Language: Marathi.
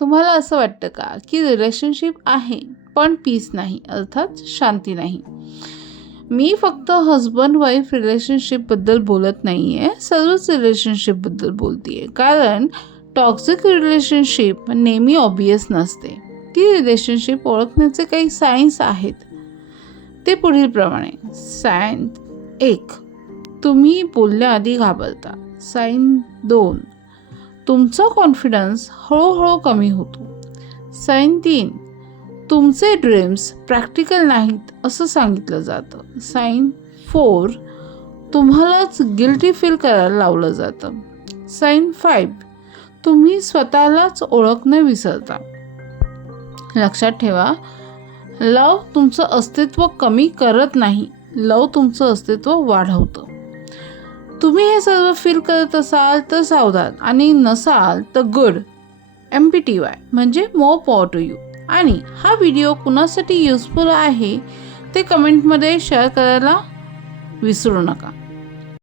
तुम्हाला असं वाटतं का की रिलेशनशिप आहे पण पीस नाही, अर्थात शांती नाही? मी फक्त हजबंड वाईफ रिलेशनशिपबद्दल बोलत नाही आहे, सर्वच रिलेशनशिपबद्दल बोलते आहे. कारण टॉक्सिक रिलेशनशिप नेहमी ऑबियस नसते. ती रिलेशनशिप ओळखण्याचे काही सायन्स आहेत. ते पुढीलप्रमाणे. सायन 1, तुम्ही बोलण्याआधी घाबरता. साईन 2, तुमचा कॉन्फिडन्स हळूहळू कमी होतो. साईन 3, तुमचे ड्रीम्स प्रॅक्टिकल नाहीत असं सांगितलं जातं. साईन 4, तुम्हालाच गिल्टी फील करायला लावलं जातं. साईन 5, तुम्ही स्वतःलाच ओळखणं विसरता. लक्षात ठेवा, लव तुमचं अस्तित्व कमी करत नाही, लव तुमचं अस्तित्व वाढवतं. तुम्ही हे सर्व फील करत असाल तर सावधान, आणि नसाल तर गुड. MPTY म्हणजे मोर पॉवर टू यू. आणि हा व्हिडिओ कुणासाठी युजफुल आहे ते कमेंटमध्ये शेअर करायला विसरू नका.